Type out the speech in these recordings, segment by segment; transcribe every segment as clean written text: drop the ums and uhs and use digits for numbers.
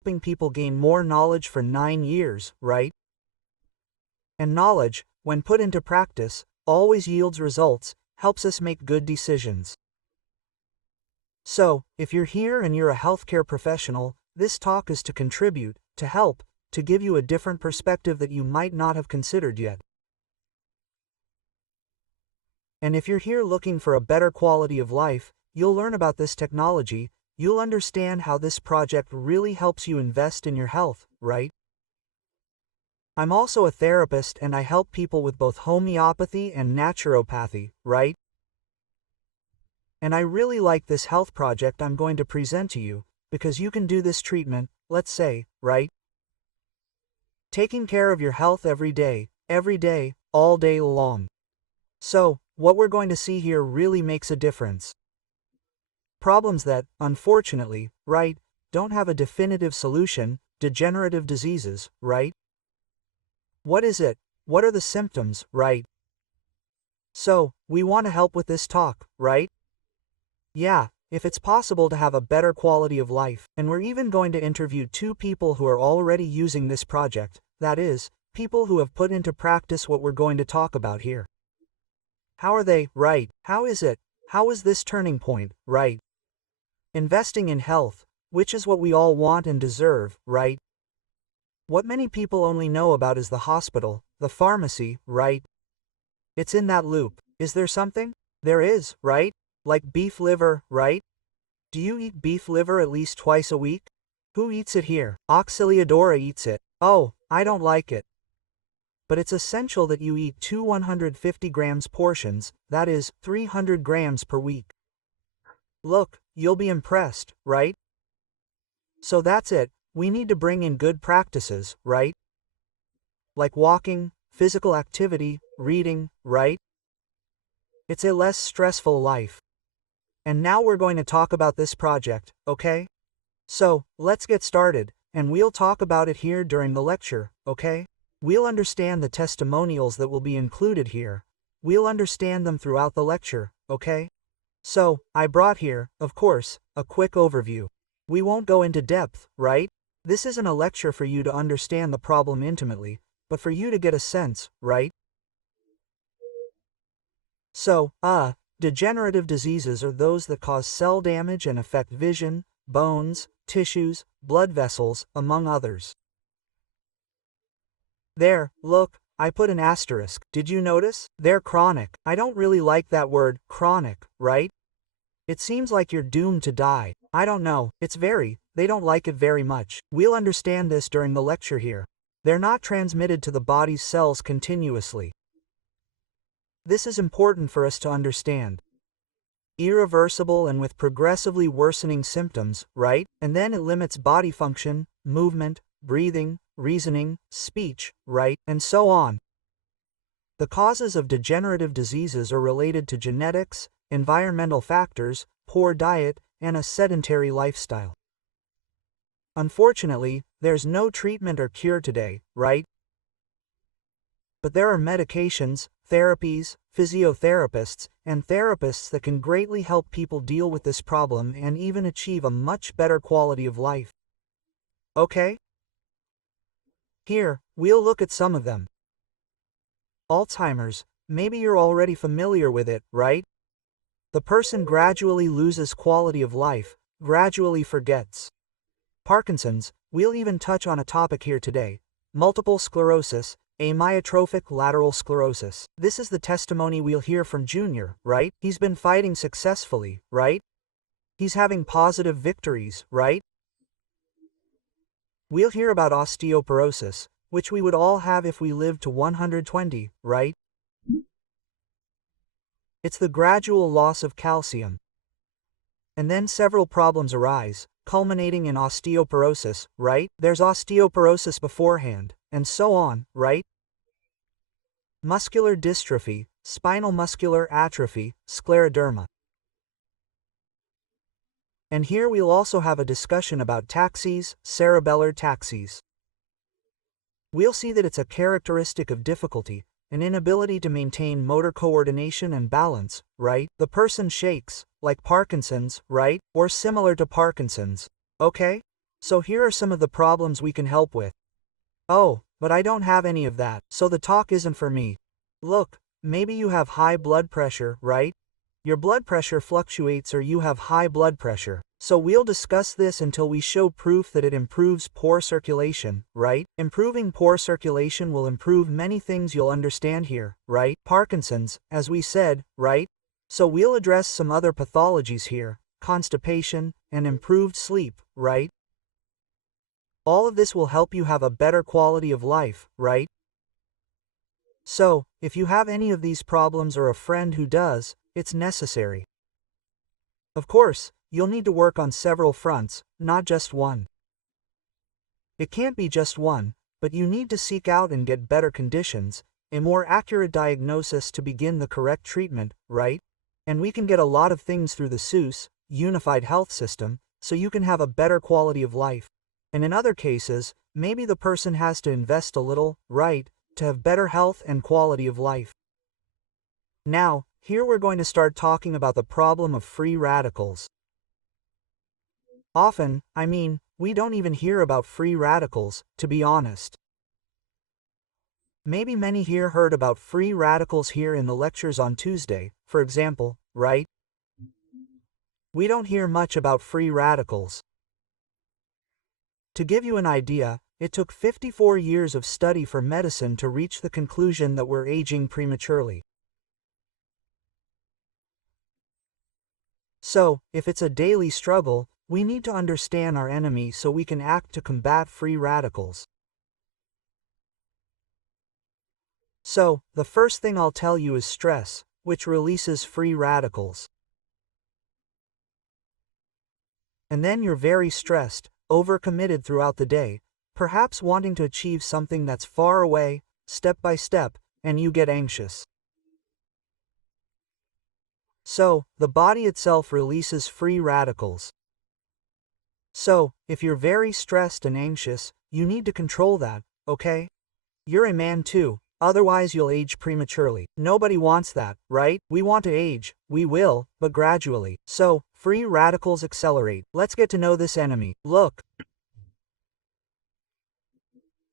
helping people gain more knowledge for 9 years, right? And knowledge, when put into practice, always yields results, helps us make good decisions. So, if you're here and you're a healthcare professional, this talk is to contribute, to help, to give you a different perspective that you might not have considered yet. And if you're here looking for a better quality of life, you'll learn about this technology, you'll understand how this project really helps you invest in your health, right? I'm also a therapist and I help people with both homeopathy and naturopathy, right? And I really like this health project I'm going to present to you, because you can do this treatment, let's say, right? Taking care of your health every day, all day long. So, what we're going to see here really makes a difference. Problems that, unfortunately, right, don't have a definitive solution, degenerative diseases, right? What is it? What are the symptoms, right? So, we want to help with this talk, right? Yeah, if it's possible to have a better quality of life, and we're even going to interview 2 people who are already using this project, that is, people who have put into practice what we're going to talk about here. How are they, right? How is it? How is this turning point, right? Investing in health, which is what we all want and deserve, right? What many people only know about is the hospital, the pharmacy, right? It's in that loop. Is there something? There is, right? Like beef liver, right? Do you eat beef liver at least twice a week? Who eats it here? Auxiliadora eats it. Oh, I don't like it. But it's essential that you eat 2 150 grams portions, that is, 300 grams per week. Look, you'll be impressed, right? So that's it, we need to bring in good practices, right? Like walking, physical activity, reading, right? It's a less stressful life. And now we're going to talk about this project, okay? So, let's get started, and we'll talk about it here during the lecture, okay? We'll understand the testimonials that will be included here. We'll understand them throughout the lecture, okay? So, I brought here, of course, a quick overview. We won't go into depth, right? This isn't a lecture for you to understand the problem intimately, but for you to get a sense, right? So, degenerative diseases are those that cause cell damage and affect vision, bones, tissues, blood vessels, among others. There, look, I put an asterisk. Did you notice? They're chronic. I don't really like that word, chronic, right? It seems like you're doomed to die. I don't know, they don't like it very much. We'll understand this during the lecture here. They're not transmitted to the body's cells continuously. This is important for us to understand. Irreversible and with progressively worsening symptoms, right? And then it limits body function, movement, breathing, reasoning, speech, right? And so on. The causes of degenerative diseases are related to genetics, environmental factors, poor diet, and a sedentary lifestyle. Unfortunately, there's no treatment or cure today, right? But there are medications, therapies, physiotherapists, and therapists that can greatly help people deal with this problem and even achieve a much better quality of life. Okay? Here, we'll look at some of them. Alzheimer's, maybe you're already familiar with it, right? The person gradually loses quality of life, gradually forgets. Parkinson's, we'll even touch on a topic here today. Multiple sclerosis, amyotrophic lateral sclerosis. This is the testimony we'll hear from Junior, right? He's been fighting successfully, right? He's having positive victories, right? We'll hear about osteoporosis, which we would all have if we lived to 120, right? It's the gradual loss of calcium. And then several problems arise, culminating in osteoporosis, right? There's osteoporosis beforehand, and so on, right? Muscular dystrophy, spinal muscular atrophy, scleroderma. And here we'll also have a discussion about taxis, cerebellar taxis. We'll see that it's a characteristic of difficulty, an inability to maintain motor coordination and balance, right? The person shakes, like Parkinson's, right? Or similar to Parkinson's, okay? So here are some of the problems we can help with. Oh, but I don't have any of that, so the talk isn't for me. Look, maybe you have high blood pressure, right? Your blood pressure fluctuates or you have high blood pressure. So we'll discuss this until we show proof that it improves poor circulation, right? Improving poor circulation will improve many things you'll understand here, right? Parkinson's, as we said, right? So we'll address some other pathologies here, constipation, and improved sleep, right? All of this will help you have a better quality of life, right? So, if you have any of these problems or a friend who does, it's necessary. Of course, you'll need to work on several fronts, not just one. It can't be just one, but you need to seek out and get better conditions, a more accurate diagnosis to begin the correct treatment, right? And we can get a lot of things through the SUS, Unified Health System, so you can have a better quality of life. And in other cases, maybe the person has to invest a little, right, to have better health and quality of life. Now, here we're going to start talking about the problem of free radicals. Often, we don't even hear about free radicals, to be honest. Maybe many here heard about free radicals here in the lectures on Tuesday, for example, right? We don't hear much about free radicals. To give you an idea, it took 54 years of study for medicine to reach the conclusion that we're aging prematurely. So, if it's a daily struggle, we need to understand our enemy so we can act to combat free radicals. So, the first thing I'll tell you is stress, which releases free radicals. And then you're very stressed, overcommitted throughout the day, perhaps wanting to achieve something that's far away, step by step, and you get anxious. So, the body itself releases free radicals. So, if you're very stressed and anxious, you need to control that, okay? You're a man too, otherwise you'll age prematurely. Nobody wants that, right? We want to age, we will, but gradually. So, free radicals accelerate. Let's get to know this enemy. Look.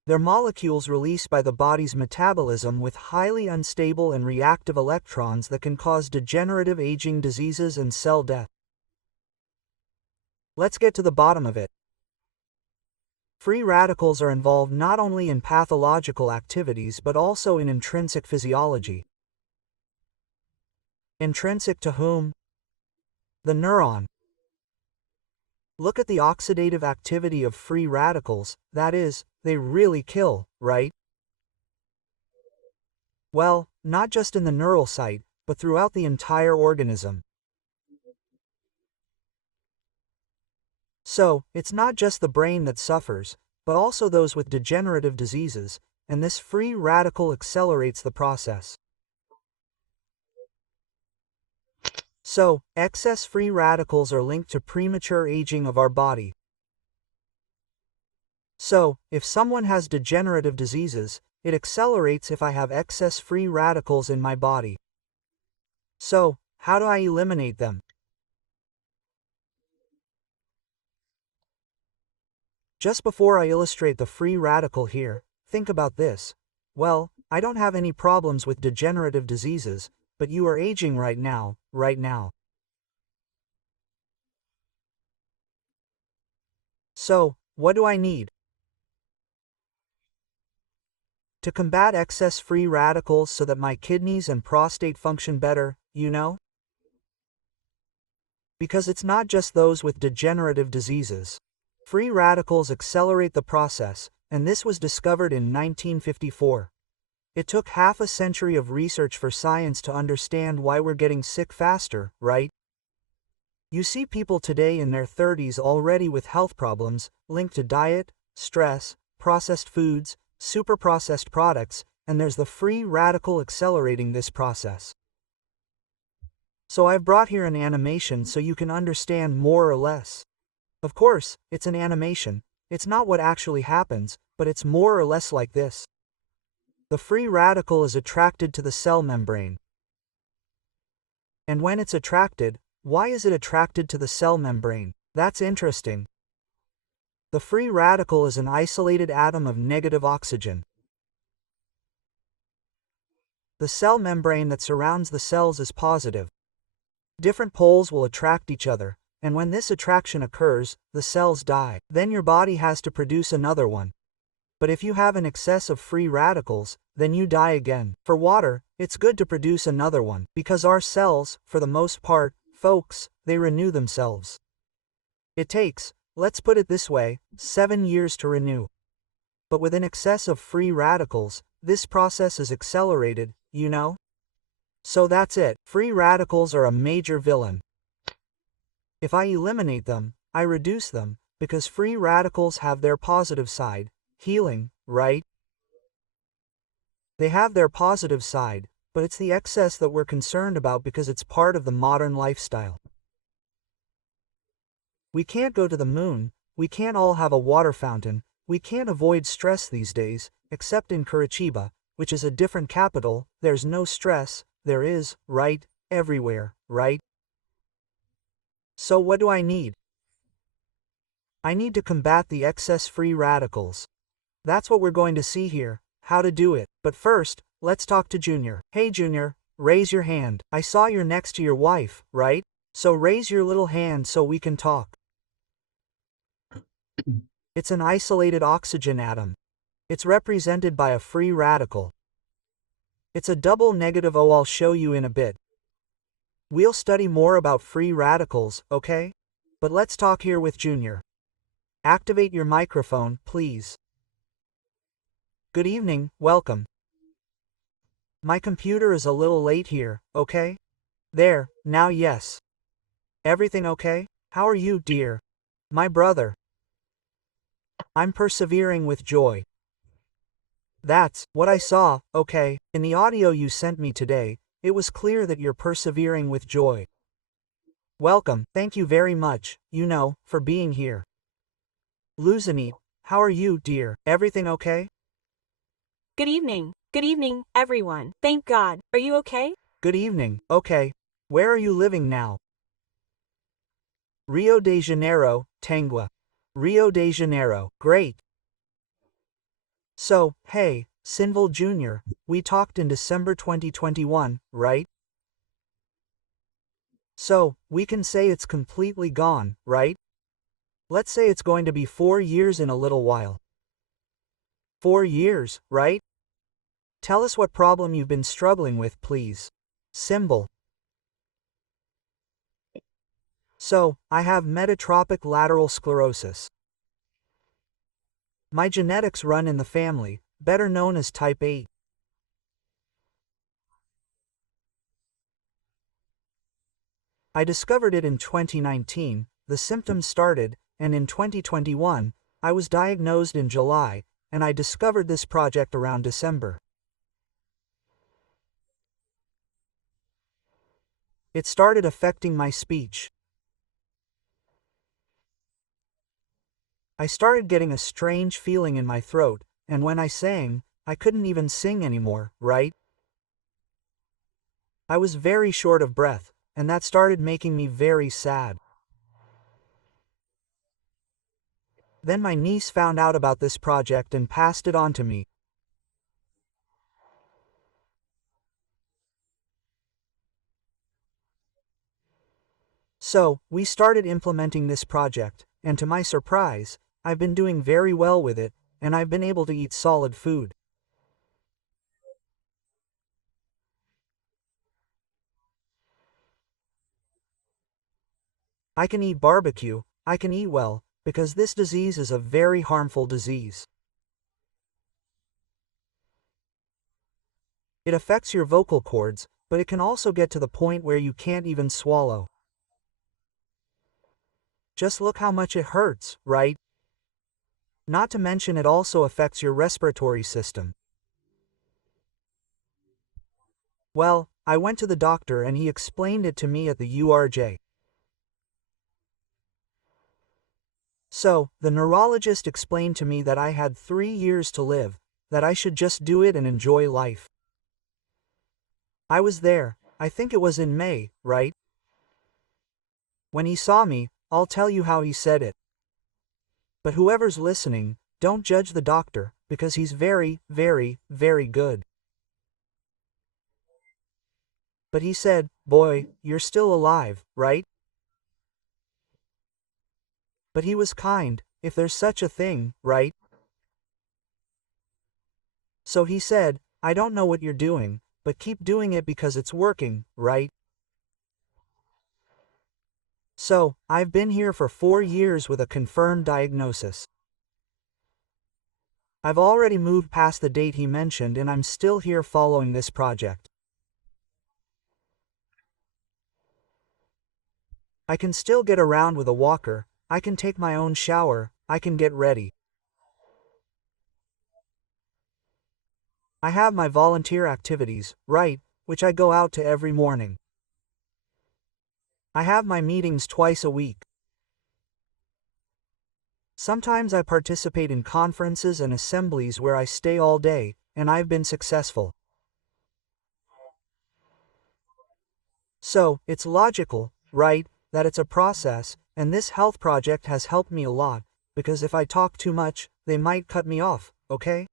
They're molecules released by the body's metabolism with highly unstable and reactive electrons that can cause degenerative aging diseases and cell death. Let's get to the bottom of it. Free radicals are involved not only in pathological activities but also in intrinsic physiology. Intrinsic to whom? The neuron. Look at the oxidative activity of free radicals, that is, they really kill, right? Well, not just in the neural site, but throughout the entire organism. So, it's not just the brain that suffers, but also those with degenerative diseases, and this free radical accelerates the process. So, excess free radicals are linked to premature aging of our body. So, if someone has degenerative diseases, it accelerates if I have excess free radicals in my body. So, how do I eliminate them? Just before I illustrate the free radical here, think about this. Well, I don't have any problems with degenerative diseases, but you are aging right now, right now. So, what do I need? To combat excess free radicals so that my kidneys and prostate function better, you know? Because it's not just those with degenerative diseases. Free radicals accelerate the process, and this was discovered in 1954. It took half a century of research for science to understand why we're getting sick faster, right? You see people today in their 30s already with health problems, linked to diet, stress, processed foods, super-processed products, and there's the free radical accelerating this process. So I've brought here an animation so you can understand more or less. Of course, it's an animation. It's not what actually happens, but it's more or less like this. The free radical is attracted to the cell membrane. And when it's attracted, why is it attracted to the cell membrane? That's interesting. The free radical is an isolated atom of negative oxygen. The cell membrane that surrounds the cells is positive. Different poles will attract each other, and when this attraction occurs, the cells die. Then your body has to produce another one. But if you have an excess of free radicals, then you die again. For water, it's good to produce another one, because our cells, for the most part, folks, they renew themselves. It takes, let's put it this way, 7 years to renew. But with an excess of free radicals, this process is accelerated, you know? So that's it. Free radicals are a major villain. If I eliminate them, I reduce them, because free radicals have their positive side, healing, right? They have their positive side, but it's the excess that we're concerned about because it's part of the modern lifestyle. We can't go to the moon, we can't all have a water fountain, we can't avoid stress these days, except in Curitiba, which is a different capital. There's no stress, there is, right, everywhere, right? So what do I need? I need to combat the excess free radicals. That's what we're going to see here, how to do it. But first, let's talk to Junior. Hey Junior, raise your hand. I saw you're next to your wife, right? So raise your little hand so we can talk. It's an isolated oxygen atom. It's represented by a free radical. It's a double negative. Oh, I'll show you in a bit. We'll study more about free radicals, okay? But let's talk here with Junior. Activate your microphone, please. Good evening, welcome. My computer is a little late here, okay? There, now yes. Everything okay? How are you, dear? My brother. I'm persevering with joy. That's what I saw, okay? In the audio you sent me today, it was clear that you're persevering with joy. Welcome, thank you very much, you know, for being here. Luzanit, how are you, dear? Everything okay? Good evening, everyone. Thank God. Are you okay? Good evening, okay. Where are you living now? Rio de Janeiro, Tangua. Rio de Janeiro, great. So, hey, Sinval Jr., we talked in December 2021, right? So, we can say it's completely gone, right? Let's say it's going to be 4 years in a little while. 4 years, right? Tell us what problem you've been struggling with, please. Symbol. So, I have metatropic lateral sclerosis. My genetics run in the family, better known as type 8. I discovered it in 2019, the symptoms started, and in 2021, I was diagnosed in July, and I discovered this project around December. It started affecting my speech. I started getting a strange feeling in my throat, and when I sang, I couldn't even sing anymore, right? I was very short of breath, and that started making me very sad. Then my niece found out about this project and passed it on to me. So, we started implementing this project, and to my surprise, I've been doing very well with it, and I've been able to eat solid food. I can eat barbecue, I can eat well, because this disease is a very harmful disease. It affects your vocal cords, but it can also get to the point where you can't even swallow. Just look how much it hurts, right? Not to mention it also affects your respiratory system. Well, I went to the doctor and he explained it to me at the URJ. So, the neurologist explained to me that I had 3 years to live, that I should just do it and enjoy life. I was there, I think it was in May, right? When he saw me, I'll tell you how he said it. But whoever's listening, don't judge the doctor, because he's very, very, very good. But he said, "Boy, you're still alive, right?" But he was kind, if there's such a thing, right? So he said, "I don't know what you're doing, but keep doing it because it's working, right?" So, I've been here for 4 years with a confirmed diagnosis. I've already moved past the date he mentioned and I'm still here following this project. I can still get around with a walker, I can take my own shower, I can get ready. I have my volunteer activities, right, which I go out to every morning. I have my meetings twice a week. Sometimes I participate in conferences and assemblies where I stay all day, and I've been successful. So, it's logical, right, that it's a process, and this health project has helped me a lot, because if I talk too much, they might cut me off, okay?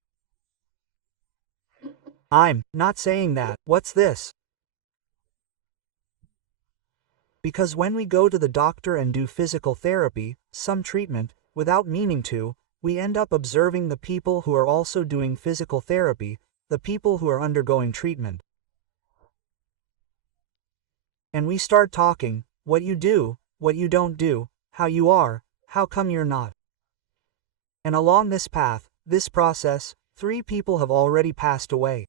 I'm not saying that. What's this? Because when we go to the doctor and do physical therapy, some treatment, without meaning to, we end up observing the people who are also doing physical therapy, the people who are undergoing treatment. And we start talking, what you do, what you don't do, how you are, how come you're not. And along this path, this process, 3 people have already passed away.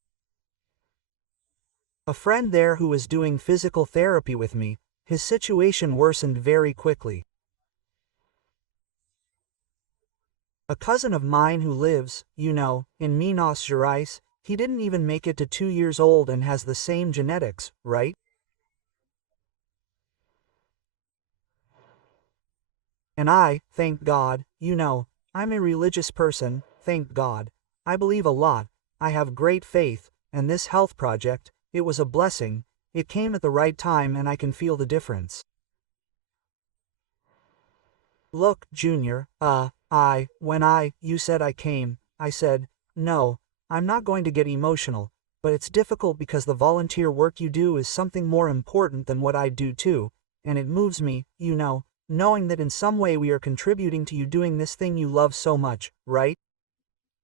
A friend there who was doing physical therapy with me, his situation worsened very quickly. A cousin of mine who lives, in Minas Gerais, he didn't even make it to 2 years old and has the same genetics, right? And I, thank God, I'm a religious person, thank God. I believe a lot, I have great faith, and this health project, it was a blessing, it came at the right time and I can feel the difference. Look, Junior, you said I came, I said, no, I'm not going to get emotional, but it's difficult because the volunteer work you do is something more important than what I do too, and it moves me, knowing that in some way we are contributing to you doing this thing you love so much, right?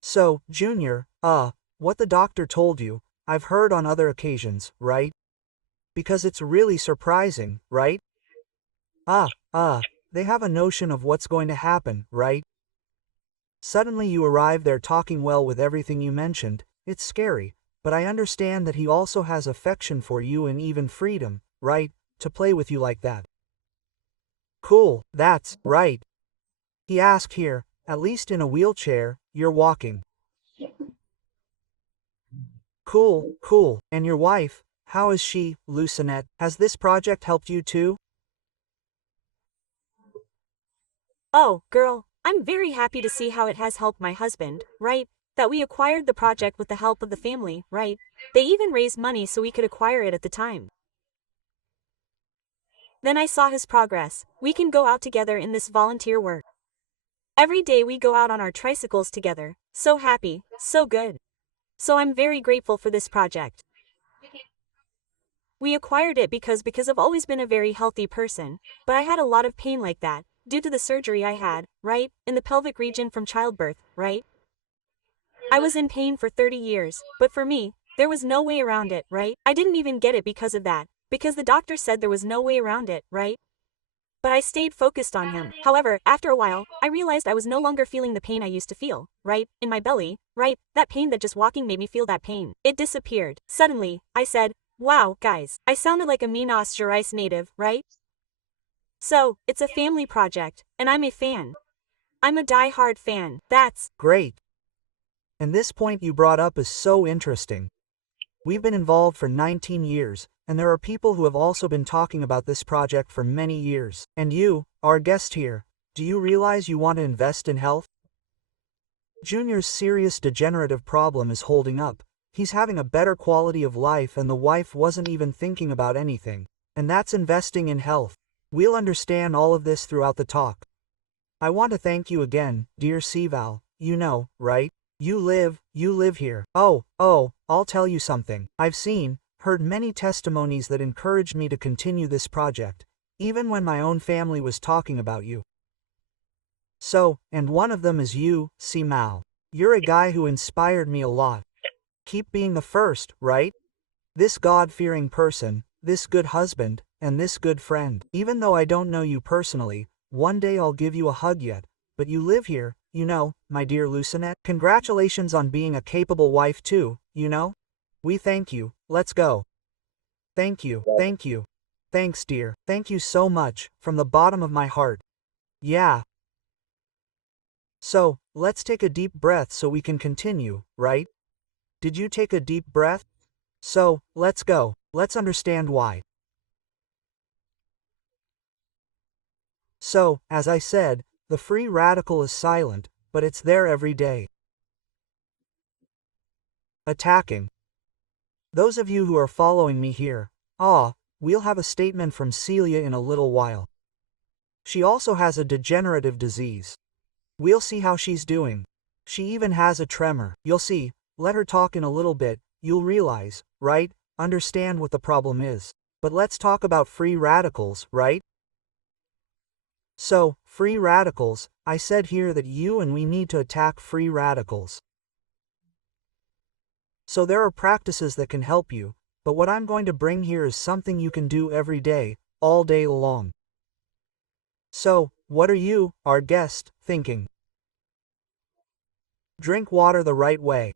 So, Junior, what the doctor told you, I've heard on other occasions, right? Because it's really surprising, right? Ah, they have a notion of what's going to happen, right? Suddenly you arrive there talking well with everything you mentioned, it's scary, but I understand that he also has affection for you and even freedom, right, to play with you like that. Cool, that's right. He asked here, at least in a wheelchair, you're walking. Cool, and your wife, how is she, Lucinette? Has this project helped you too? Oh, girl, I'm very happy to see how it has helped my husband, right? That we acquired the project with the help of the family, right? They even raised money so we could acquire it at the time. Then I saw his progress. We can go out together in this volunteer work. Every day we go out on our tricycles together. So happy, so good. So I'm very grateful for this project. We acquired it because I've always been a very healthy person, but I had a lot of pain like that, due to the surgery I had, right, in the pelvic region from childbirth, right? I was in pain for 30 years, but for me, there was no way around it, right? I didn't even get it because of that, because the doctor said there was no way around it, right? But I stayed focused on him. However, after a while, I realized I was no longer feeling the pain I used to feel, right, in my belly, right, that pain that just walking made me feel that pain. It disappeared. Suddenly, I said, wow, guys, I sounded like a Minas Gerais native, right? So, it's a family project, and I'm a fan. I'm a die-hard fan. That's great. And this point you brought up is so interesting. We've been involved for 19 years, and there are people who have also been talking about this project for many years. And you, our guest here, do you realize you want to invest in health? Junior's serious degenerative problem is holding up. He's having a better quality of life and the wife wasn't even thinking about anything. And that's investing in health. We'll understand all of this throughout the talk. I want to thank you again, dear Sival, you know, right? You live here. Oh, I'll tell you something. I've heard many testimonies that encouraged me to continue this project, even when my own family was talking about you. So, and one of them is you, Simal. You're a guy who inspired me a lot. Keep being the first, right? This God-fearing person, this good husband, and this good friend. Even though I don't know you personally, one day I'll give you a hug yet, but you live here, you know, my dear Lucinette. Congratulations on being a capable wife too, you know? We thank you, let's go. Thank you. Thanks dear, thank you so much, from the bottom of my heart. Yeah. So, let's take a deep breath so we can continue, right? Did you take a deep breath? So, let's go. Let's understand why. So, as I said, the free radical is silent, but it's there every day. Attacking. Those of you who are following me here, we'll have a statement from Celia in a little while. She also has a degenerative disease. We'll see how she's doing. She even has a tremor. You'll see, let her talk in a little bit, you'll realize, right? Understand what the problem is. But let's talk about free radicals, right? So, free radicals, I said here that you and we need to attack free radicals. So there are practices that can help you, but what I'm going to bring here is something you can do every day, all day long. So, what are you, our guest, thinking? Drink water the right way.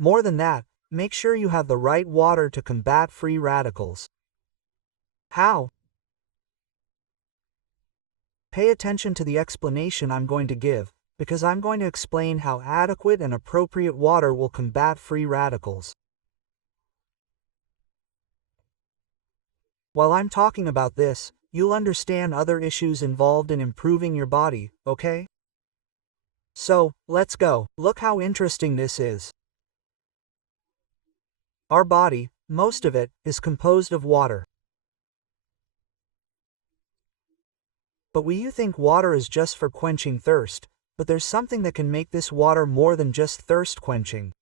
More than that, make sure you have the right water to combat free radicals. How? Pay attention to the explanation I'm going to give, because I'm going to explain how adequate and appropriate water will combat free radicals. While I'm talking about this, you'll understand other issues involved in improving your body, okay? So, let's go. Look how interesting this is. Our body, most of it, is composed of water. But you think water is just for quenching thirst, but there's something that can make this water more than just thirst quenching.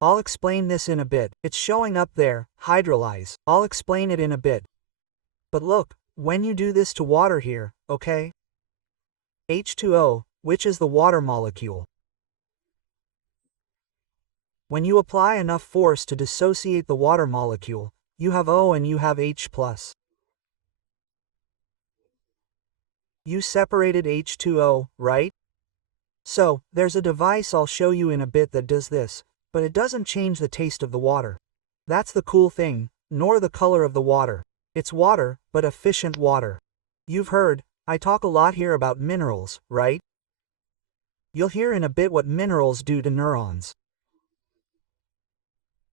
I'll explain this in a bit. It's showing up there, hydrolyze. I'll explain it in a bit. But look, when you do this to water here, okay? H2O, which is the water molecule. When you apply enough force to dissociate the water molecule, you have O and you have H+. You separated H2O, right? So, there's a device I'll show you in a bit that does this, but it doesn't change the taste of the water. That's the cool thing, nor the color of the water. It's water, but efficient water. You've heard, I talk a lot here about minerals, right? You'll hear in a bit what minerals do to neurons.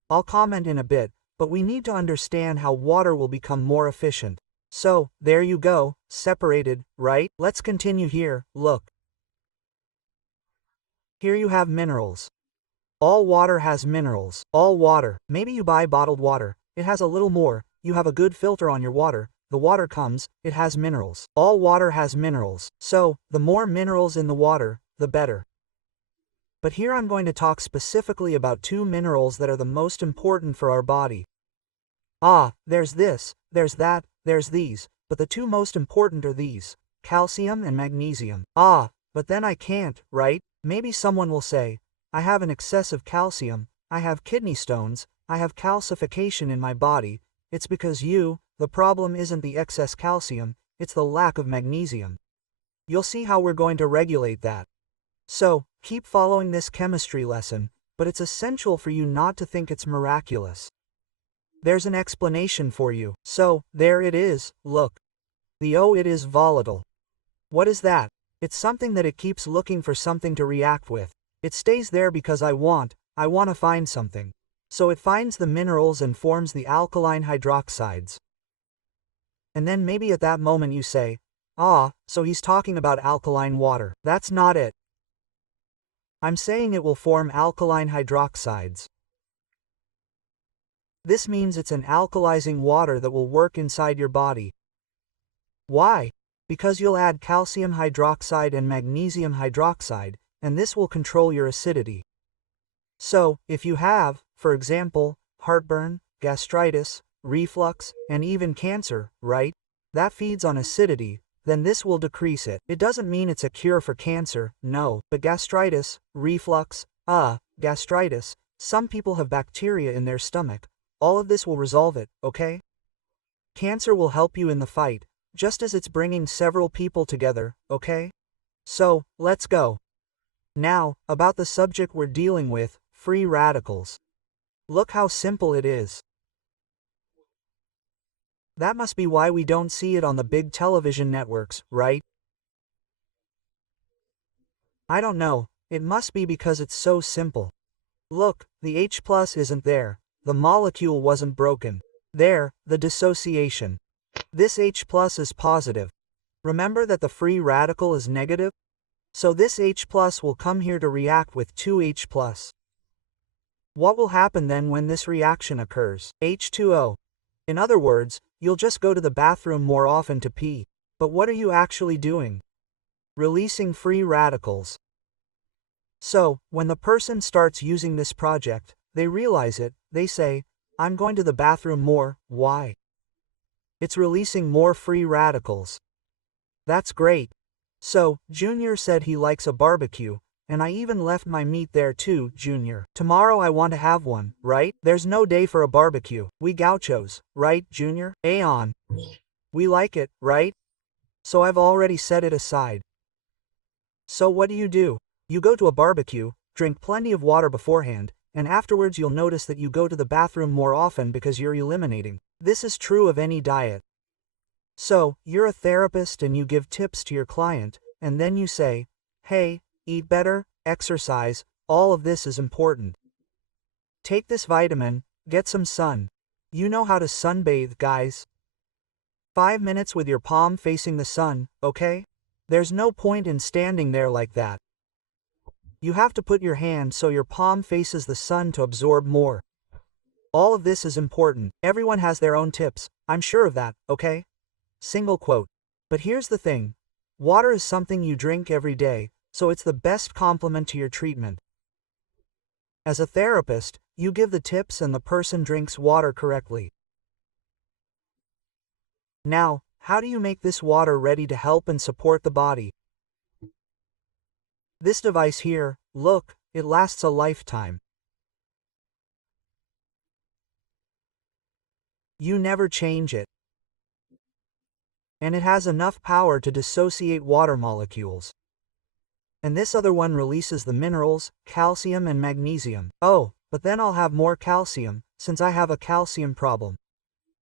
I'll comment in a bit, but we need to understand how water will become more efficient. So, there you go, separated, right? Let's continue here, look. Here you have minerals. All water has minerals. All water. Maybe you buy bottled water. It has a little more. You have a good filter on your water. The water comes, it has minerals. All water has minerals. So, the more minerals in the water, the better. But here I'm going to talk specifically about two minerals that are the most important for our body. There's this, there's that, there's these, but the two most important are these, calcium and magnesium. But then I can't, right? Maybe someone will say, I have an excess of calcium, I have kidney stones, I have calcification in my body. It's because the problem isn't the excess calcium, it's the lack of magnesium. You'll see how we're going to regulate that. So, keep following this chemistry lesson, but it's essential for you not to think it's miraculous. There's an explanation for you. So, there it is, look. It is volatile. What is that? It's something that it keeps looking for something to react with. It stays there because I want to find something. So it finds the minerals and forms the alkaline hydroxides. And then maybe at that moment you say, so he's talking about alkaline water. That's not it. I'm saying it will form alkaline hydroxides. This means it's an alkalizing water that will work inside your body. Why? Because you'll add calcium hydroxide and magnesium hydroxide, and this will control your acidity. So, if you have, for example, heartburn, gastritis, reflux, and even cancer, right? That feeds on acidity, then this will decrease it. It doesn't mean it's a cure for cancer, no, but gastritis, reflux, gastritis, some people have bacteria in their stomach. All of this will resolve it, okay? Cancer will help you in the fight, just as it's bringing several people together, okay? So, let's go. Now, about the subject we're dealing with, free radicals. Look how simple it is. That must be why we don't see it on the big television networks, right? I don't know, it must be because it's so simple. Look, the H plus isn't there, the molecule wasn't broken. There, the dissociation. This H plus is positive. Remember that the free radical is negative? So this H plus will come here to react with 2H plus. What will happen then when this reaction occurs? H2O. In other words, you'll just go to the bathroom more often to pee. But what are you actually doing? Releasing free radicals. So, when the person starts using this project, they realize it, they say, I'm going to the bathroom more, why? It's releasing more free radicals. That's great. So, Junior said he likes a barbecue, and I even left my meat there too, Junior. Tomorrow I want to have one, right? There's no day for a barbecue. We gauchos, right, Junior? Aeon. We like it, right? So I've already set it aside. So what do? You go to a barbecue, drink plenty of water beforehand, and afterwards you'll notice that you go to the bathroom more often because you're eliminating. This is true of any diet. So, you're a therapist and you give tips to your client, and then you say, hey, eat better, exercise, all of this is important. Take this vitamin, get some sun. You know how to sunbathe, guys. 5 minutes with your palm facing the sun, okay? There's no point in standing there like that. You have to put your hand so your palm faces the sun to absorb more. All of this is important. Everyone has their own tips, I'm sure of that, okay? Single quote. But here's the thing. Water is something you drink every day, so it's the best complement to your treatment. As a therapist, you give the tips and the person drinks water correctly. Now, how do you make this water ready to help and support the body? This device here, look, it lasts a lifetime. You never change it. And it has enough power to dissociate water molecules. And this other one releases the minerals, calcium and magnesium. Oh, but then I'll have more calcium, since I have a calcium problem.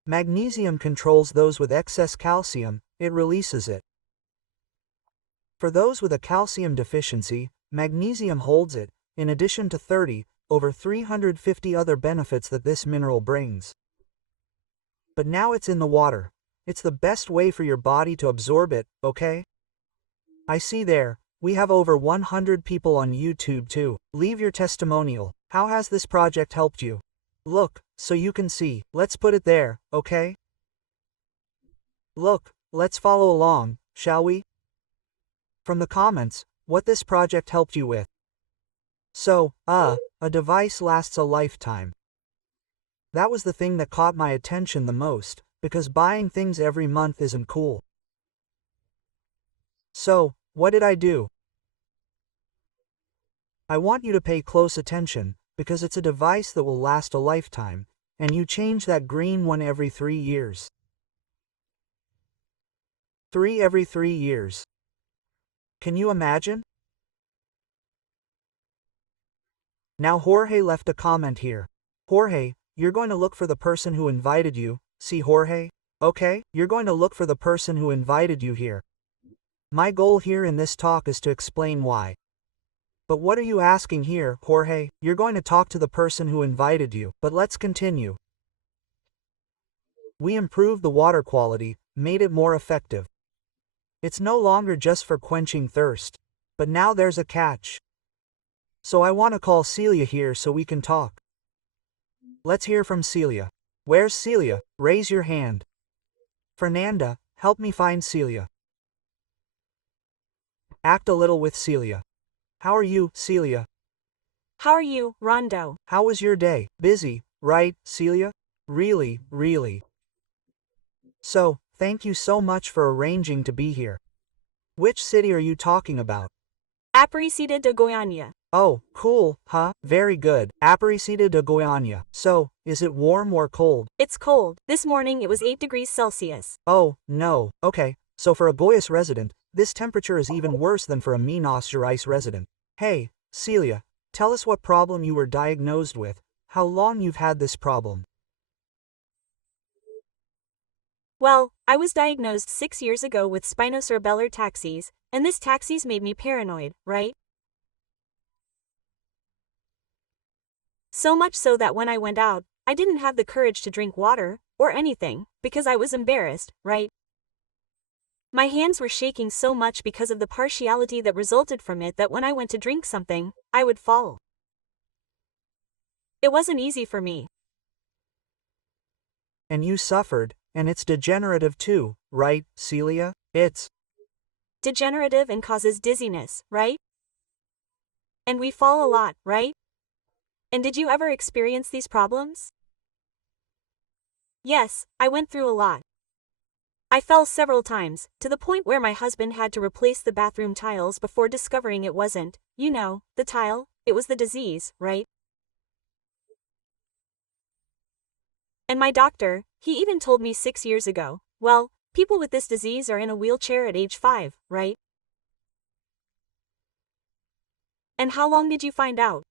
Magnesium controls those with excess calcium, it releases it. For those with a calcium deficiency, magnesium holds it, in addition to over 350 other benefits that this mineral brings. But now it's in the water. It's the best way for your body to absorb it, okay? I see there, we have over 100 people on YouTube too. Leave your testimonial. How has this project helped you? Look, so you can see. Let's put it there, okay? Look, let's follow along, shall we? From the comments, what this project helped you with. So, a device lasts a lifetime. That was the thing that caught my attention the most, because buying things every month isn't cool. So, what did I do? I want you to pay close attention, because it's a device that will last a lifetime, and you change that green one every 3 years. 3 every 3 years. Can you imagine? Now Jorge left a comment here. Jorge, you're going to look for the person who invited you, see Jorge? Okay, you're going to look for the person who invited you here. My goal here in this talk is to explain why. But what are you asking here, Jorge? You're going to talk to the person who invited you, but let's continue. We improved the water quality, made it more effective. It's no longer just for quenching thirst. But now there's a catch. So I want to call Celia here so we can talk. Let's hear from Celia. Where's Celia? Raise your hand. Fernanda, help me find Celia. Act a little with Celia. How are you, Celia? How are you, Rondo? How was your day? Busy, right, Celia? Really, really. So, thank you so much for arranging to be here. Which city are you talking about? Aparecida de Goiânia. Oh, cool, huh? Very good. Aparecida de Goiânia. So, is it warm or cold? It's cold. This morning it was 8 degrees Celsius. Oh, no. Okay, so for a Goiás resident, this temperature is even worse than for a Minas Gerais resident. Hey, Celia, tell us what problem you were diagnosed with, how long you've had this problem. Well, I was diagnosed 6 years ago with spinocerebellar ataxias, and this ataxias made me paranoid, right? So much so that when I went out, I didn't have the courage to drink water, or anything, because I was embarrassed, right? My hands were shaking so much because of the partiality that resulted from it that when I went to drink something, I would fall. It wasn't easy for me. And you suffered, and it's degenerative too, right, Celia? It's Degenerative and causes dizziness, right? And we fall a lot, right? And did you ever experience these problems? Yes, I went through a lot. I fell several times, to the point where my husband had to replace the bathroom tiles before discovering it wasn't, the tile, it was the disease, right? And my doctor, he even told me 6 years ago, well, people with this disease are in a wheelchair at age 5, right? And how long did you find out?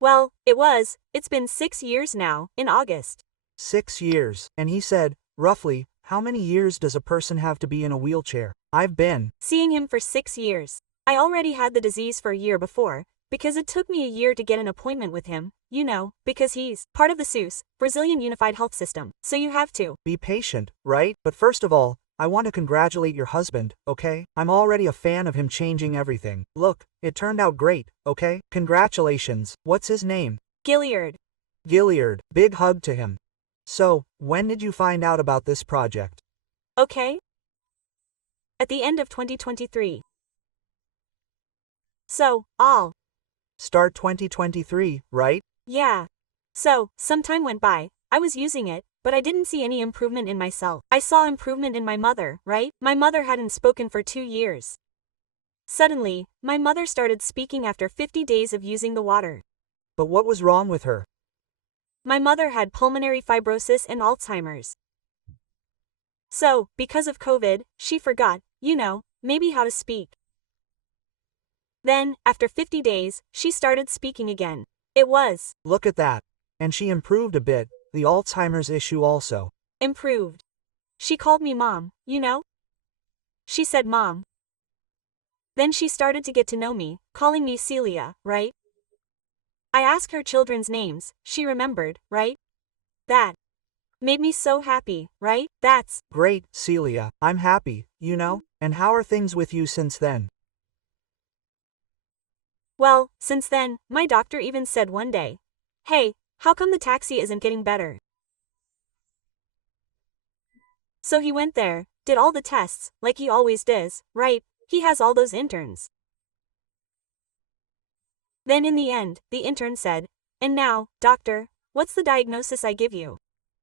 Well, it's been 6 years now, in August. 6 years, and he said, roughly, how many years does a person have to be in a wheelchair? I've been seeing him for 6 years. I already had the disease for a year before, because it took me a year to get an appointment with him, because he's part of the SUS, Brazilian Unified Health System, so you have to be patient, right? But first of all, I want to congratulate your husband, okay? I'm already a fan of him changing everything. Look, it turned out great, okay? Congratulations. What's his name? Gilliard. Gilliard, big hug to him. So, when did you find out about this project? Okay. At the end of 2023. So, I'll start 2023, right? Yeah. So, some time went by, I was using it, but I didn't see any improvement in myself. I saw improvement in my mother, right? My mother hadn't spoken for 2 years. Suddenly, my mother started speaking after 50 days of using the water. But what was wrong with her? My mother had pulmonary fibrosis and Alzheimer's. So, because of COVID, she forgot, maybe how to speak. Then, after 50 days, she started speaking again. It was. Look at that. And she improved a bit, the Alzheimer's issue also. Improved. She called me Mom, She said Mom. Then she started to get to know me, calling me Celia, right? I asked her children's names, she remembered, right? That made me so happy, right? That's great, Celia. I'm happy, And how are things with you since then? Well, since then, my doctor even said one day, hey, how come the taxi isn't getting better? So he went there, did all the tests, like he always does, right? He has all those interns. Then in the end, the intern said, and now, doctor, what's the diagnosis I give you?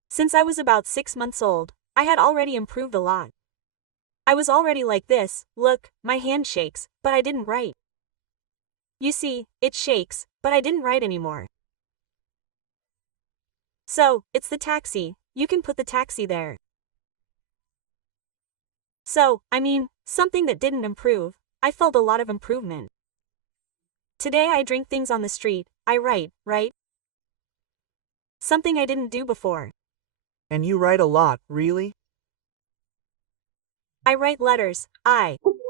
Since I was about 6 months old, I had already improved a lot. I was already like this, look, my hand shakes, but I didn't write. You see, it shakes, but I didn't write anymore. So, it's the taxi, you can put the taxi there. So, something that didn't improve, I felt a lot of improvement. Today I drink things on the street, I write, right? Something I didn't do before. And you write a lot, really? I write letters,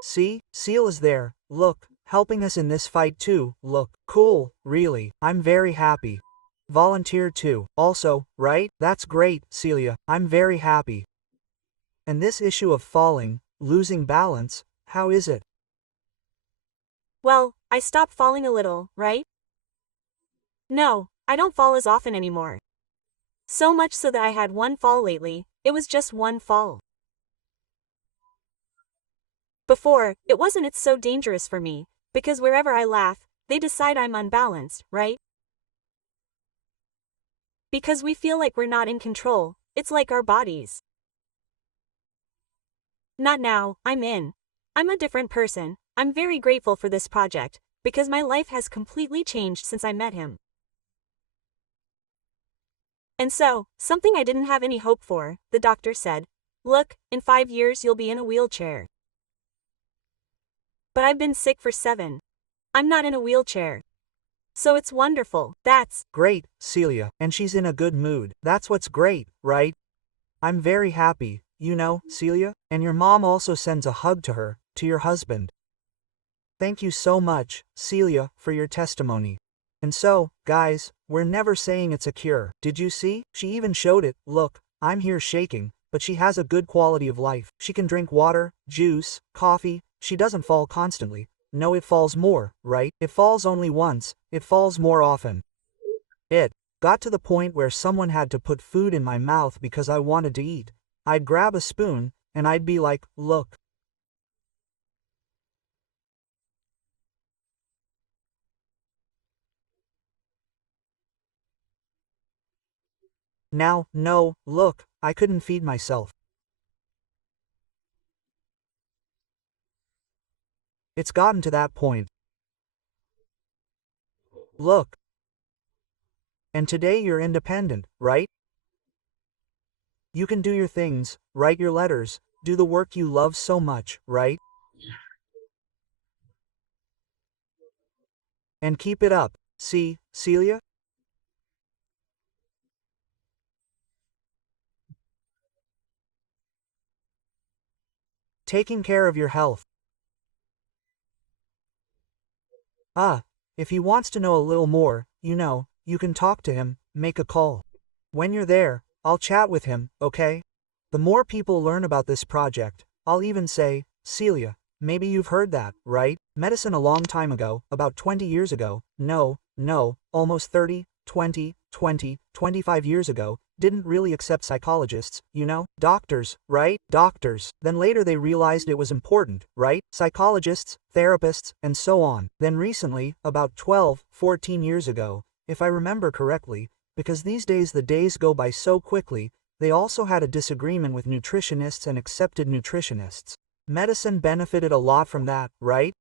See, Seal is there, look, helping us in this fight too, look, cool, really, I'm very happy. Volunteer too, also, right? That's great, Celia, I'm very happy. And this issue of falling, losing balance, how is it? Well, I stopped falling a little, right? No, I don't fall as often anymore. So much so that I had one fall lately, it was just one fall. Before, it wasn't it's so dangerous for me, because wherever I laugh, they decide I'm unbalanced, right? Because we feel like we're not in control, it's like our bodies. Not now, I'm in. I'm a different person. I'm very grateful for this project, because my life has completely changed since I met him. And so, something I didn't have any hope for, the doctor said, look, in 5 years you'll be in a wheelchair. But I've been sick for 7. I'm not in a wheelchair. So it's wonderful. That's Great, Celia, and she's in a good mood. That's what's great, right? I'm very happy, you know, Celia, and your mom also sends a hug to her, to your husband. Thank you so much, Celia, for your testimony. And so, guys, we're never saying it's a cure. Did you see? She even showed it. Look, I'm here shaking, but she has a good quality of life. She can drink water, juice, coffee. She doesn't fall constantly. No, it falls more, right? It falls only once. It falls more often. It got to the point where someone had to put food in my mouth because I wanted to eat. I'd grab a spoon, and I'd be like, look. Now, no, look, I couldn't feed myself. It's gotten to that point. Look. And today you're independent, right? You can do your things, write your letters, do the work you love so much, right? And keep it up. See, Celia? Taking care of your health. If he wants to know a little more, you know, you can talk to him, make a call. When you're there, I'll chat with him, okay? The more people learn about this project, I'll even say, Celia, maybe you've heard that, right? Medicine a long time ago, about 20 years ago, no, almost 30, 25 years ago, didn't really accept psychologists, you know? Doctors, right? Doctors. Then later they realized it was important, right? Psychologists, therapists, and so on. Then recently, about 12, 14 years ago, if I remember correctly, because these days the days go by so quickly, they also had a disagreement with nutritionists and accepted nutritionists. Medicine benefited a lot from that, right?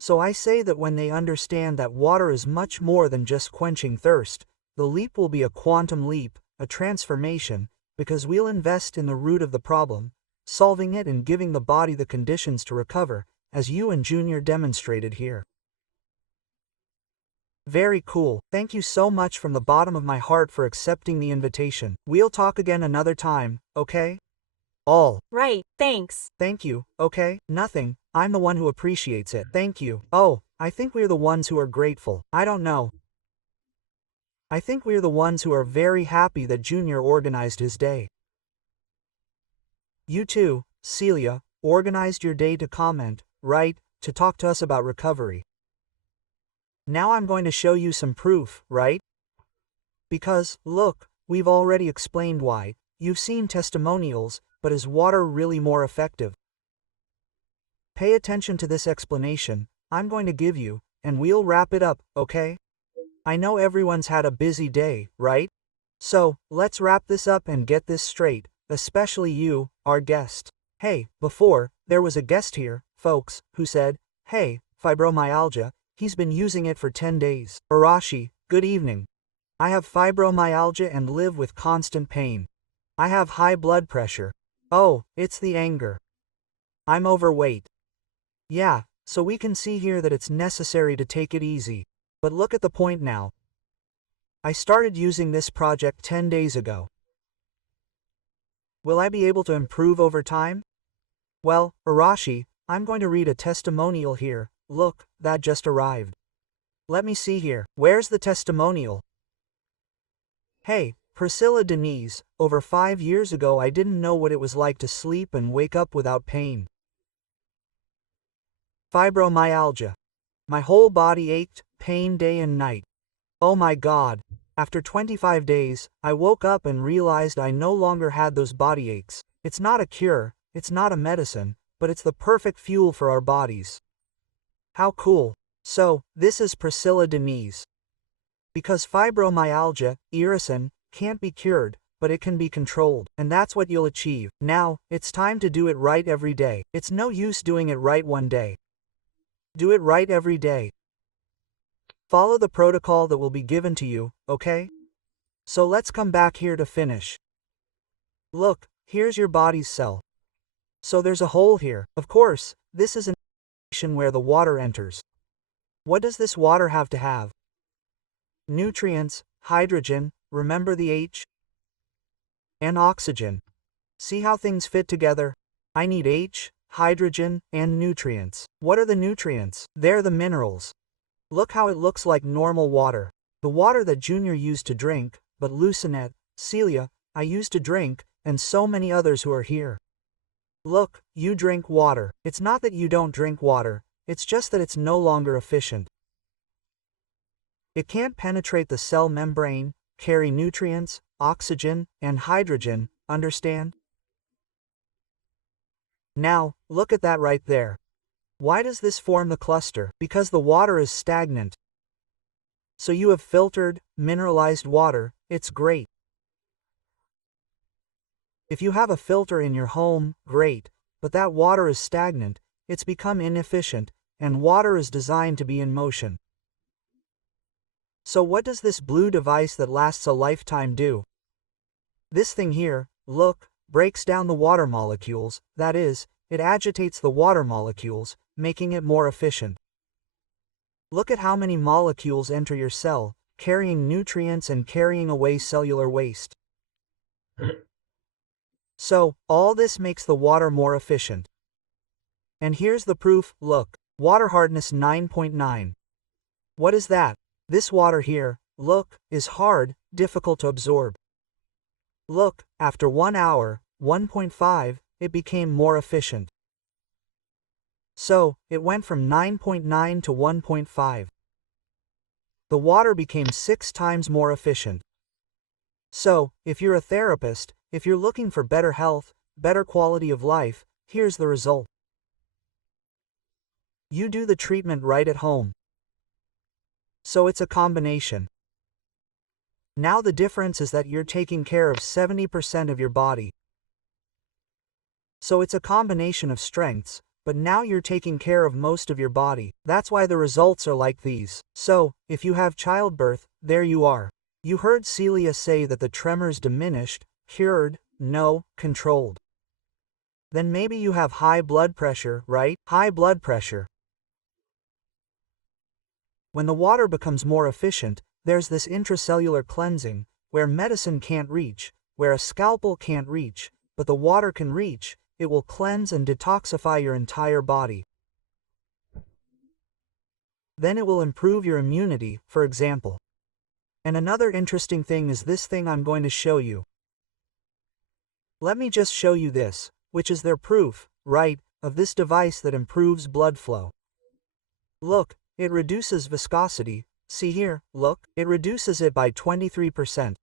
So I say that when they understand that water is much more than just quenching thirst, the leap will be a quantum leap, a transformation, because we'll invest in the root of the problem, solving it and giving the body the conditions to recover, as you and Junior demonstrated here. Very cool. Thank you so much from the bottom of my heart for accepting the invitation. We'll talk again another time, okay? All. right, thanks. Thank you, okay? Nothing. I'm the one who appreciates it. Thank you. Oh, I think we're the ones who are grateful. I don't know. I think we're the ones who are very happy that Junior organized his day. You too, Celia, organized your day to comment, right, to talk to us about recovery. Now I'm going to show you some proof, right? Because, look, we've already explained why. You've seen testimonials, but is water really more effective? Pay attention to this explanation I'm going to give you, and we'll wrap it up, okay? I know everyone's had a busy day, right? So, let's wrap this up and get this straight, especially you, our guest. Hey, before, there was a guest here, folks, who said, hey, fibromyalgia, he's been using it for 10 days. Arashi, good evening. I have fibromyalgia and live with constant pain. I have high blood pressure. Oh, it's the anger. I'm overweight. Yeah, so we can see here that it's necessary to take it easy. But look at the point now. I started using this project 10 days ago. Will I be able to improve over time? Well, Arashi, I'm going to read a testimonial here. Look, that just arrived. Let me see here. Where's the testimonial? Hey, Priscilla Denise, over 5 years ago I didn't know what it was like to sleep and wake up without pain. Fibromyalgia. My whole body ached, pain day and night. Oh my God. After 25 days, I woke up and realized I no longer had those body aches. It's not a cure, It's not a medicine, but it's the perfect fuel for our bodies. How cool. So, this is Priscilla Denise. Because fibromyalgia, irrisin, can't be cured, but it can be controlled, and that's what you'll achieve. Now, it's time to do it right every day. It's no use doing it right one day. Do it right every day. Follow the protocol that will be given to you, okay? So let's come back here to finish. Look, here's your body's cell. So there's a hole here. Of course, this is an situation where the water enters. What does this water have to have? Nutrients, hydrogen, remember the H? And oxygen. See how things fit together? I need H, hydrogen, and nutrients. What are the nutrients? They're the minerals. Look how it looks like normal water. The water that Junior used to drink, but Lucinette, Celia, I used to drink, and so many others who are here. Look, you drink water. It's not that you don't drink water, it's just that it's no longer efficient. It can't penetrate the cell membrane, carry nutrients, oxygen, and hydrogen, understand? Now, look at that right there. Why does this form the cluster? Because the water is stagnant. So you have filtered, mineralized water, it's great. If you have a filter in your home, great, but that water is stagnant, it's become inefficient, and water is designed to be in motion. So what does this blue device that lasts a lifetime do? This thing here, look, breaks down the water molecules, that is, it agitates the water molecules, making it more efficient. Look at how many molecules enter your cell, carrying nutrients and carrying away cellular waste. So, all this makes the water more efficient. And here's the proof, look, water hardness 9.9. What is that? This water here, look, is hard, difficult to absorb. Look, after 1 hour, 1.5, it became more efficient. So, it went from 9.9 to 1.5. The water became 6 times more efficient. So, if you're a therapist, if you're looking for better health, better quality of life, here's the result. You do the treatment right at home. So it's a combination. Now the difference is that you're taking care of 70% of your body. So it's a combination of strengths, but now you're taking care of most of your body. That's why the results are like these. So, if you have childbirth, there you are. You heard Celia say that the tremors diminished, cured, no, controlled. Then maybe you have high blood pressure, right? High blood pressure. When the water becomes more efficient, there's this intracellular cleansing, where medicine can't reach, where a scalpel can't reach, but the water can reach. It will cleanse and detoxify your entire body. Then it will improve your immunity, for example. And another interesting thing is this thing I'm going to show you. Let me just show you this, which is their proof, right, of this device that improves blood flow. Look, it reduces viscosity. See here, look, it reduces it by 23%.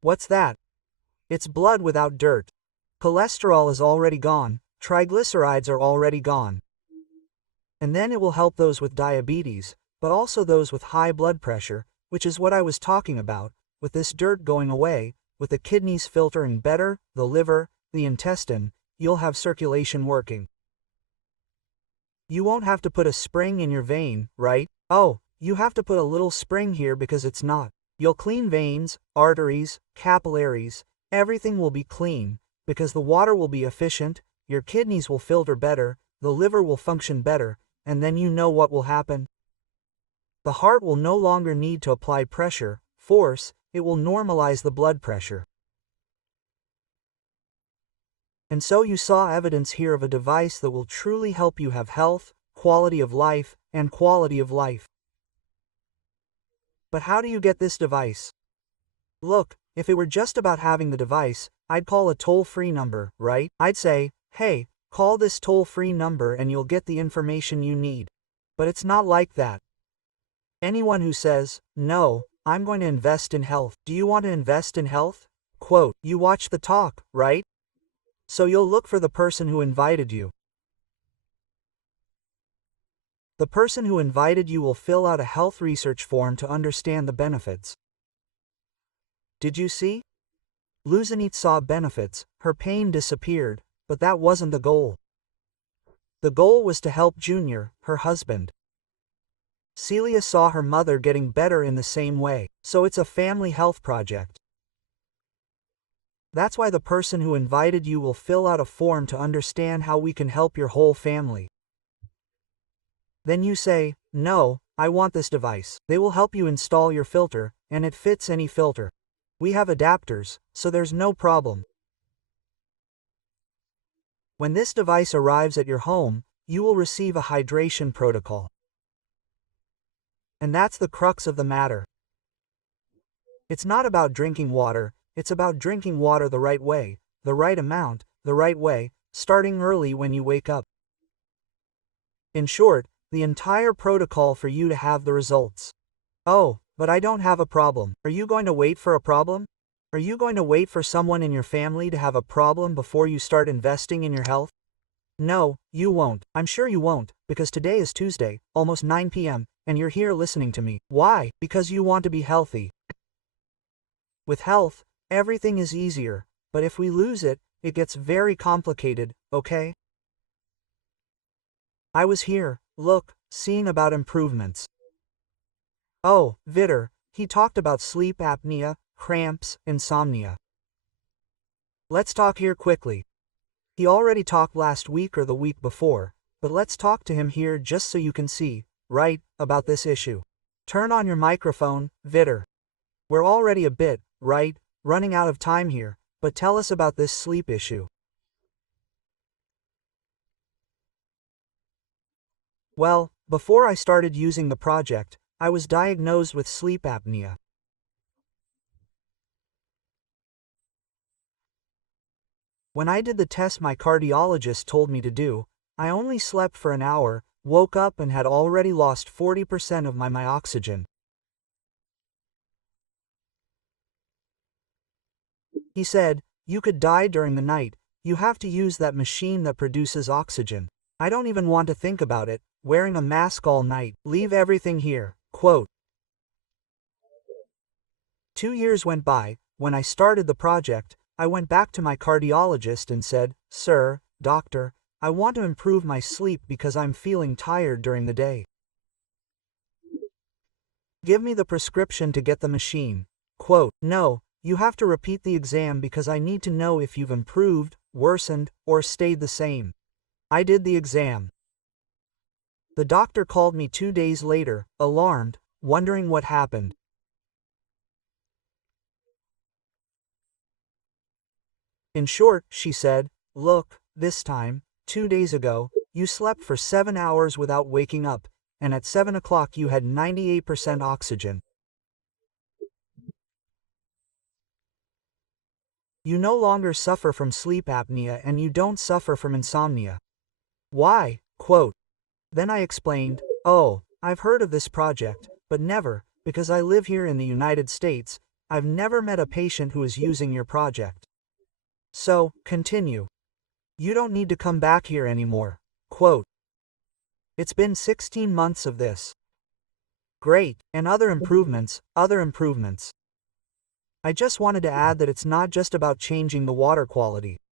What's that? It's blood without dirt. Cholesterol is already gone, triglycerides are already gone. And then it will help those with diabetes, but also those with high blood pressure, which is what I was talking about, with this dirt going away, with the kidneys filtering better, the liver, the intestine, you'll have circulation working. You won't have to put a spring in your vein, right? Oh, you have to put a little spring here because it's not. You'll clean veins, arteries, capillaries, everything will be clean, because the water will be efficient, your kidneys will filter better, the liver will function better, and then you know what will happen? The heart will no longer need to apply pressure, force, it will normalize the blood pressure. And so you saw evidence here of a device that will truly help you have health, quality of life, and quality of life. But how do you get this device? Look, if it were just about having the device, I'd call a toll-free number, right? I'd say, hey, call this toll-free number and you'll get the information you need. But it's not like that. Anyone who says, no, I'm going to invest in health. Do you want to invest in health? Quote, you watch the talk, right? So you'll look for the person who invited you. The person who invited you will fill out a health research form to understand the benefits. Did you see? Luzanite saw benefits, her pain disappeared, but that wasn't the goal. The goal was to help Junior, her husband. Celia saw her mother getting better in the same way, so it's a family health project. That's why the person who invited you will fill out a form to understand how we can help your whole family. Then you say, "No, I want this device." They will help you install your filter, and it fits any filter. We have adapters, so there's no problem. When this device arrives at your home, you will receive a hydration protocol. And that's the crux of the matter. It's not about drinking water, it's about drinking water the right way, the right amount, the right way, starting early when you wake up. In short, the entire protocol for you to have the results. Oh, but I don't have a problem. Are you going to wait for a problem? Are you going to wait for someone in your family to have a problem before you start investing in your health? No, you won't. I'm sure you won't, because today is Tuesday, almost 9 p.m., and you're here listening to me. Why? Because you want to be healthy. With health, everything is easier, but if we lose it, it gets very complicated, okay? I was here, look, seeing about improvements. Oh, Vitter, he talked about sleep apnea, cramps, insomnia. Let's talk here quickly. He already talked last week or the week before, but let's talk to him here just so you can see, right, about this issue. Turn on your microphone, Vitter. We're already a bit, right, running out of time here, but tell us about this sleep issue. Well, before I started using the project, I was diagnosed with sleep apnea. When I did the test my cardiologist told me to do, I only slept for an hour, woke up and had already lost 40% of my oxygen. He said, "You could die during the night, you have to use that machine that produces oxygen. I don't even want to think about it, wearing a mask all night, leave everything here." Quote. 2 years went by. When I started the project, I went back to my cardiologist and said, "Sir, doctor, I want to improve my sleep because I'm feeling tired during the day. Give me the prescription to get the machine." Quote, "No, you have to repeat the exam because I need to know if you've improved, worsened, or stayed the same." I did the exam. The doctor called me 2 days later, alarmed, wondering what happened. In short, she said, "Look, this time, 2 days ago, you slept for 7 hours without waking up, and at 7 o'clock you had 98% oxygen. You no longer suffer from sleep apnea and you don't suffer from insomnia." Why? Quote. Then I explained, "Oh, I've heard of this project, but never, because I live here in the United States, I've never met a patient who is using your project." So, continue. "You don't need to come back here anymore." Quote. It's been 16 months of this. Great, and other improvements, other improvements. I just wanted to add that it's not just about changing the water quality.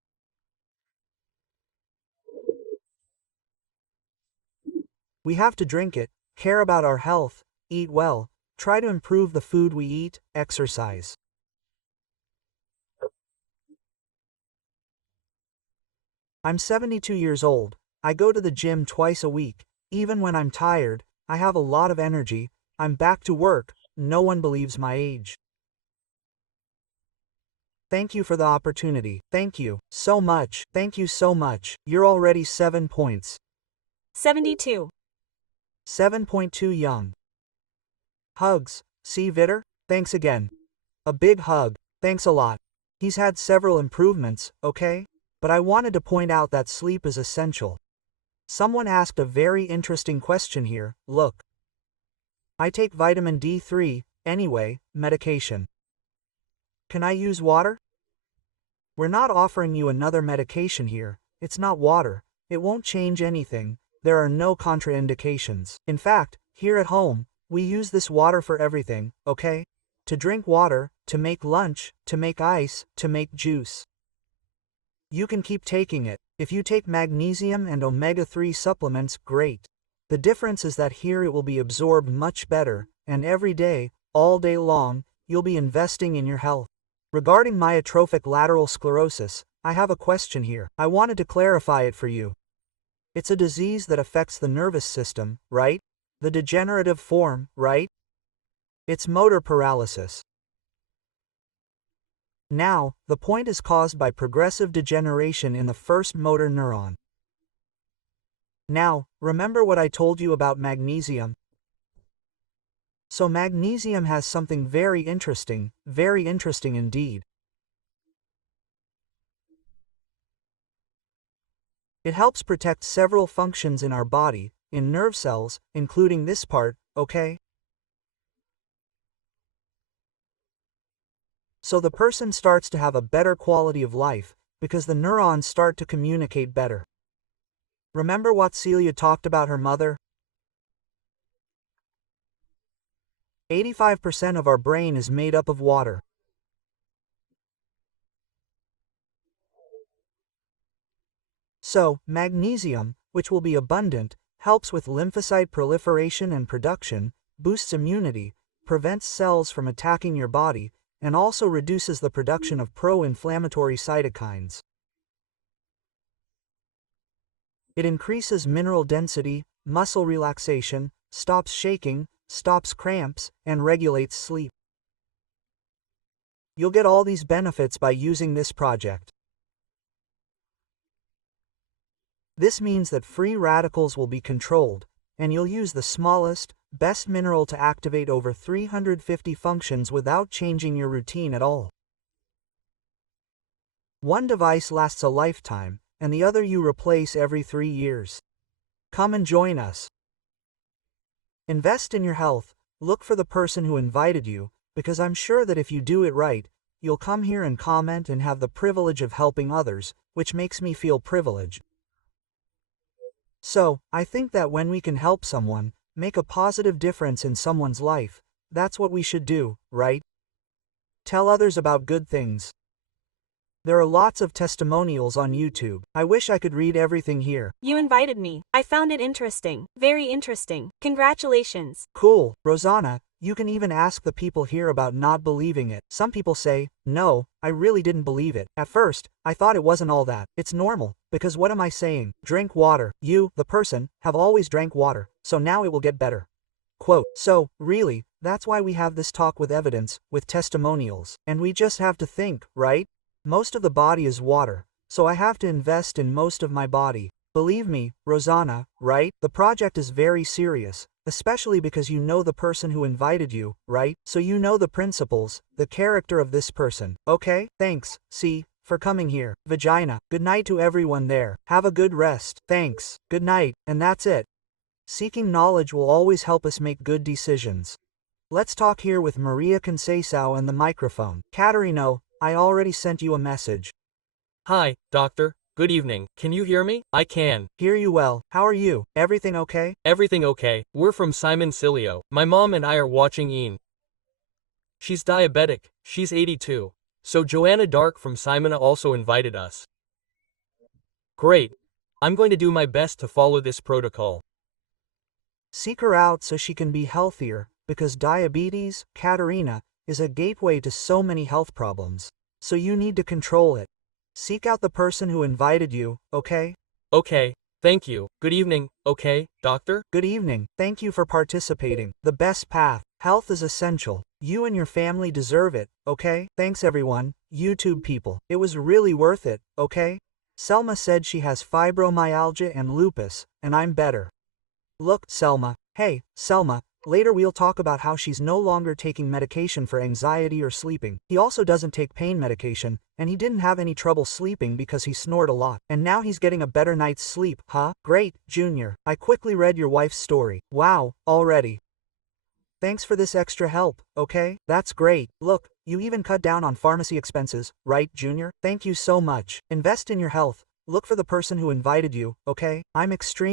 We have to drink it, care about our health, eat well, try to improve the food we eat, exercise. I'm 72 years old, I go to the gym twice a week, even when I'm tired, I have a lot of energy, I'm back to work, no one believes my age. Thank you for the opportunity, thank you, so much, thank you so much, you're already 7 points. 72. 7.2 young. Hugs, see Vitter? Thanks again. A big hug, thanks a lot. He's had several improvements, okay? But I wanted to point out that sleep is essential. Someone asked a very interesting question here, look. I take vitamin D3, anyway, medication. Can I use water? We're not offering you another medication here. It's not water. It won't change anything. There are no contraindications. In fact, here at home, we use this water for everything, okay? To drink water, to make lunch, to make ice, to make juice. You can keep taking it. If you take magnesium and omega-3 supplements, great. The difference is that here it will be absorbed much better, and every day, all day long, you'll be investing in your health. Regarding myotrophic lateral sclerosis, I have a question here. I wanted to clarify it for you. It's a disease that affects the nervous system, right? The degenerative form, right? It's motor paralysis. Now, the point is caused by progressive degeneration in the first motor neuron. Now, remember what I told you about magnesium? So magnesium has something very interesting indeed. It helps protect several functions in our body, in nerve cells, including this part, okay? So the person starts to have a better quality of life, because the neurons start to communicate better. Remember what Celia talked about her mother? 85% of our brain is made up of water. So, magnesium, which will be abundant, helps with lymphocyte proliferation and production, boosts immunity, prevents cells from attacking your body, and also reduces the production of pro-inflammatory cytokines. It increases mineral density, muscle relaxation, stops shaking, stops cramps, and regulates sleep. You'll get all these benefits by using this project. This means that free radicals will be controlled, and you'll use the smallest, best mineral to activate over 350 functions without changing your routine at all. One device lasts a lifetime, and the other you replace every 3 years. Come and join us. Invest in your health, look for the person who invited you, because I'm sure that if you do it right, you'll come here and comment and have the privilege of helping others, which makes me feel privileged. So, I think that when we can help someone, make a positive difference in someone's life, that's what we should do, right? Tell others about good things. There are lots of testimonials on YouTube. I wish I could read everything here. You invited me. I found it interesting. Very interesting. Congratulations. Cool, Rosanna, you can even ask the people here about not believing it. Some people say, no, I really didn't believe it. At first, I thought it wasn't all that. It's normal, because what am I saying? Drink water. You, the person, have always drank water, so now it will get better. Quote, so, really, that's why we have this talk with evidence, with testimonials. And we just have to think, right? Most of the body is water, so I have to invest in most of my body. Believe me, Rosanna, right? The project is very serious, especially because you know the person who invited you, right? So you know the principles, the character of this person. Okay? Thanks, C, for coming here. Vagina. Good night to everyone there. Have a good rest. Thanks. Good night, and that's it. Seeking knowledge will always help us make good decisions. Let's talk here with Maria Conceição and the microphone. Caterino, I already sent you a message. Hi, doctor. Good evening. Can you hear me? I can. Hear you well. How are you? Everything okay? Everything okay. We're from Simon Silio. My mom and I are watching Ian. She's diabetic. She's 82. So Joanna Dark from Simona also invited us. Great. I'm going to do my best to follow this protocol. Seek her out so she can be healthier, because diabetes, Katerina, is a gateway to so many health problems. So you need to control it. Seek out the person who invited you, okay? Okay, thank you. Good evening, okay, doctor? Good evening. Thank you for participating. The best path. Health is essential. You and your family deserve it, okay? Thanks everyone, YouTube people. It was really worth it, okay? Selma said she has fibromyalgia and lupus, and I'm better. Look, Selma. Hey, Selma. Later we'll talk about how she's no longer taking medication for anxiety or sleeping. He also doesn't take pain medication, and he didn't have any trouble sleeping because he snored a lot. And now he's getting a better night's sleep, huh? Great, Junior. I quickly read your wife's story. Wow, already. Thanks for this extra help, okay? That's great. Look, You even cut down on pharmacy expenses, right, Junior? Thank you so much. Invest in your health. Look for the person who invited you, okay? I'm extremely